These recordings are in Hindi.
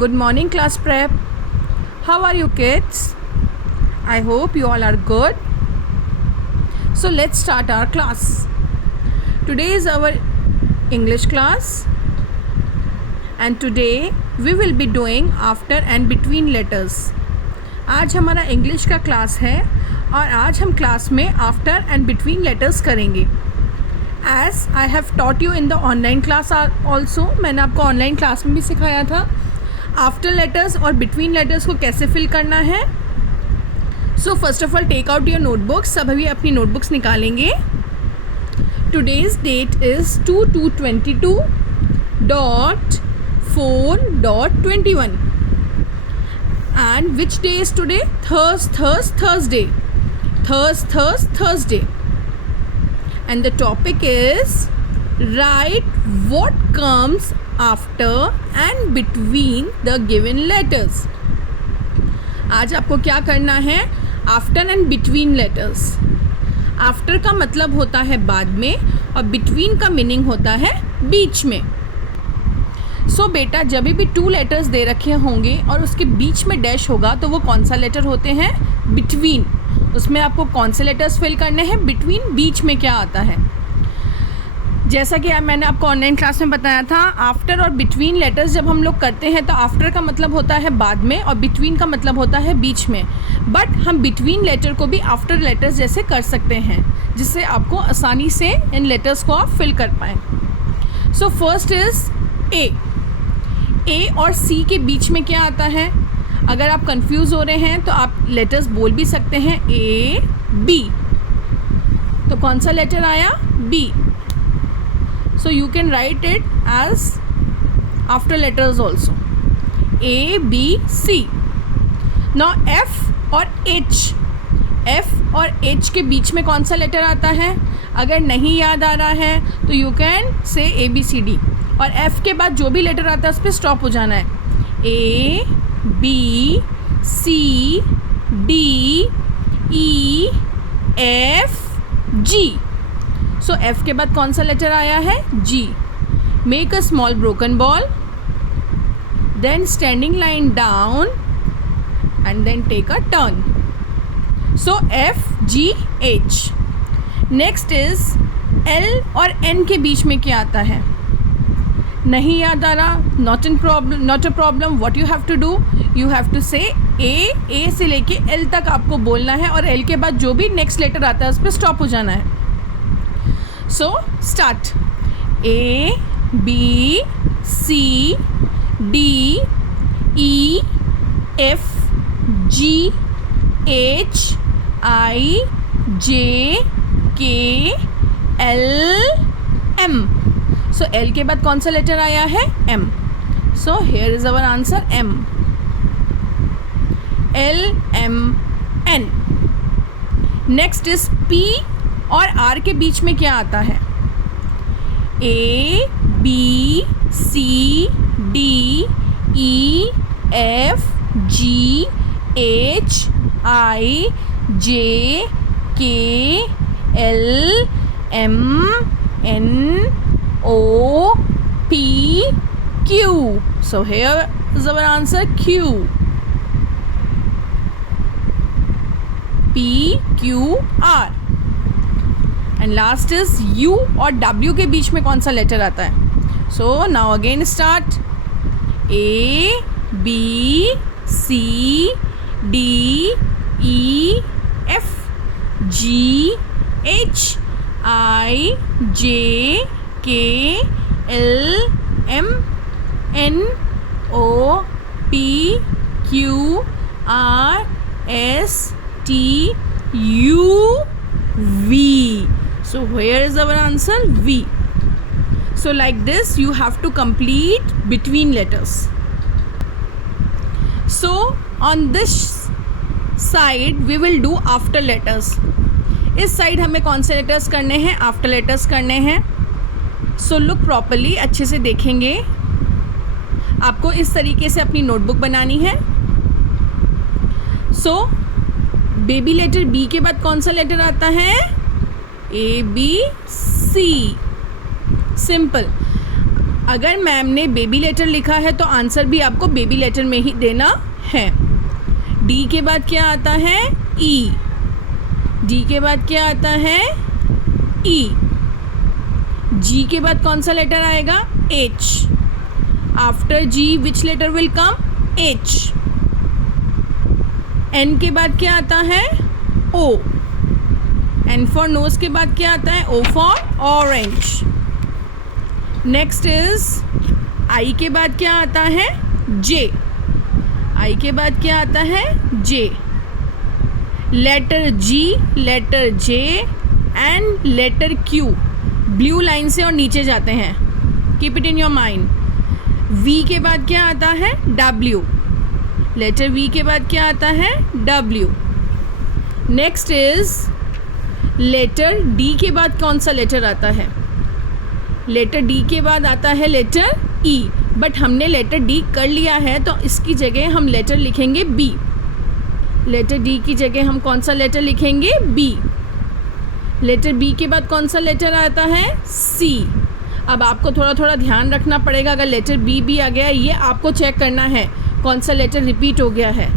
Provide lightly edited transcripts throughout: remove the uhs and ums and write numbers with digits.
Good morning, class prep. How are you, kids? I hope you all are good. So let's start our class. Today is our English class, and today we will be doing after and between letters. आज हमारा इंग्लिश का क्लास है और आज हम क्लास में आफ्टर एंड बिटवीन लेटर्स करेंगे. As I have taught you in the online class also, मैंने आपको ऑनलाइन क्लास में भी सिखाया था आफ्टर लेटर्स और बिटवीन लेटर्स को कैसे फिल करना है. So first of all take out your notebooks. सब अभी अपनी नोटबुक्स निकालेंगे. Today's date is 2/22/4.21 and which day is today? Thursday. Thursday. And the topic is write what comes after and between the given letters. आज आपको क्या करना है? After and between letters. After का मतलब होता है बाद में और बिटवीन का मीनिंग होता है बीच में. सो बेटा जब भी 2 लेटर्स दे रखे होंगे और उसके बीच में डैश होगा तो वो कौन सा लेटर होते हैं? बिटवीन. उसमें आपको कौन से लेटर्स फिल करने हैं? बिटवीन. बीच में क्या आता है? जैसा कि मैंने आपको ऑनलाइन क्लास में बताया था, आफ्टर और बिटवीन लेटर्स जब हम लोग करते हैं तो आफ्टर का मतलब होता है बाद में और बिटवीन का मतलब होता है बीच में. बट हम बिटवीन लेटर को भी आफ्टर लेटर्स जैसे कर सकते हैं जिससे आपको आसानी से इन लेटर्स को आप फिल कर पाएँ. सो फर्स्ट इज़ ए और सी के बीच में क्या आता है? अगर आप कंफ्यूज हो रहे हैं तो आप लेटर्स बोल भी सकते हैं ए बी. तो कौन सा लेटर आया? B. So you can write it as after letters also. A, B, C. Now F और H. F और H के बीच में कौन सा लेटर आता है? अगर नहीं याद आ रहा है तो you can say A, B, C, D. और F के बाद जो भी लेटर आता है उस पर स्टॉप हो जाना है. A, B, C, D, E, F, G. So F के बाद कौन सा लेटर आया है? G. Make a small broken ball, then standing line down and then take a turn. So F, G, H. Next is L और N के बीच में क्या आता है? नहीं याद आ रहा? Not a problem. What you have to do? You have to say A से लेके L तक आपको बोलना है और L के बाद जो भी नेक्स्ट लेटर आता है उस पर स्टॉप हो जाना है. So start. A, B, C, D, E, F, G, H, I, J, K, L, M. So L के बाद कौन सा लेटर आया है? M. So here is our answer M. L, M, N. Next is P और R के बीच में क्या आता है? A, B, C, D, E, F, G, H, I, J, K, L, M, N, O, P, Q. So here is our answer Q. P, Q, R. And last is U और W के बीच में कौन सा लेटर आता है? So now again start. A, B, C, D, E, F, G, H, I, J, K, L, M, N, O, P, Q, R, S, T, U, V. So where is our answer? V. So like this you have to complete between letters. So on this side we will do after letters. इस साइड हमें कौन से लेटर्स करने हैं? आफ्टर लेटर्स करने हैं. सो लुक प्रॉपरली, अच्छे से देखेंगे. आपको इस तरीके से अपनी नोटबुक बनानी है. सो बेबी लेटर बी के बाद कौन सा लेटर आता है? A, B, C. सिंपल. अगर मैम ने बेबी लेटर लिखा है तो आंसर भी आपको बेबी लेटर में ही देना है। डी के बाद क्या आता है? ई। डी के बाद क्या आता है? ई। जी के बाद कौन सा लेटर आएगा? H. After G which letter will come? H. N के बाद क्या आता है? ओ। एन फॉर नोज के बाद क्या आता है? O for orange. Next is I के बाद क्या आता है? जे। आई के बाद क्या आता है? J. Letter G, letter J and letter Q blue line से और नीचे जाते हैं। Keep it in your mind. V के बाद क्या आता है? डब्ल्यू। लेटर वी के बाद क्या आता है? W. Next is letter D के बाद कौन सा लेटर आता है? लेटर डी के बाद आता है लेटर ई, बट हमने लेटर डी कर लिया है तो इसकी जगह हम लेटर लिखेंगे बी। लेटर डी की जगह हम कौन सा लेटर लिखेंगे? बी। लेटर बी के बाद कौन सा लेटर आता है? सी। अब आपको थोड़ा थोड़ा ध्यान रखना पड़ेगा, अगर लेटर बी भी आ गया ये आपको चेक करना है कौन सा लेटर रिपीट हो गया है।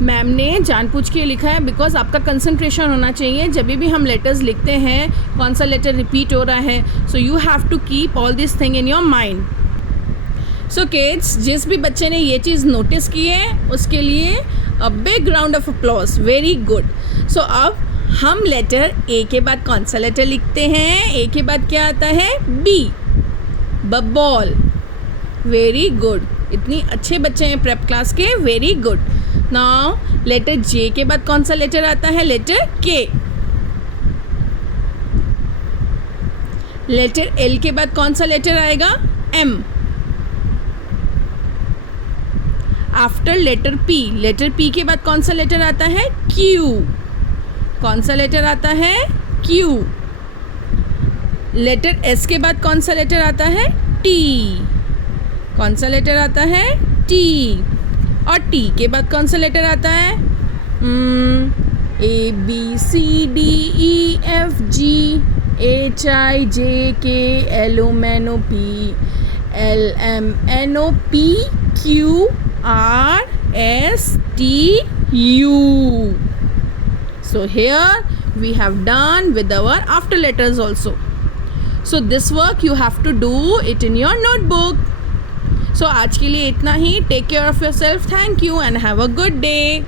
मैम ने जानबूझ के लिखा है बिकॉज आपका कंसंट्रेशन होना चाहिए जब भी हम लेटर्स लिखते हैं कौन सा लेटर रिपीट हो रहा है। So you have to keep all this thing in your mind. So kids, जिस भी बच्चे ने ये चीज़ नोटिस की है उसके लिए a big round of applause. Very good. So अब हम लेटर ए के बाद कौन सा लेटर लिखते हैं? ए के बाद क्या आता है? बी। बॉल। Very good. इतनी अच्छे बच्चे हैं प्रेप क्लास के। Very good. नाउ लेटर जे के बाद कौन सा लेटर आता है? लेटर के। लेटर एल के बाद कौन सा लेटर आएगा? एम। आफ्टर लेटर पी के बाद कौन सा लेटर आता है? क्यू। कौन सा लेटर आता है? क्यू। लेटर एस के बाद कौन सा लेटर आता है? टी। कौन सा लेटर आता है? टी। और टी के बाद कौन सा लेटर आता है? A B C D E F G H I J K L O N O P L M N O P Q R S T U. So here we have done with our after letters also. So this work you have to do it in your notebook. So आज के लिए इतना ही. Take care of yourself. Thank you and have a good day.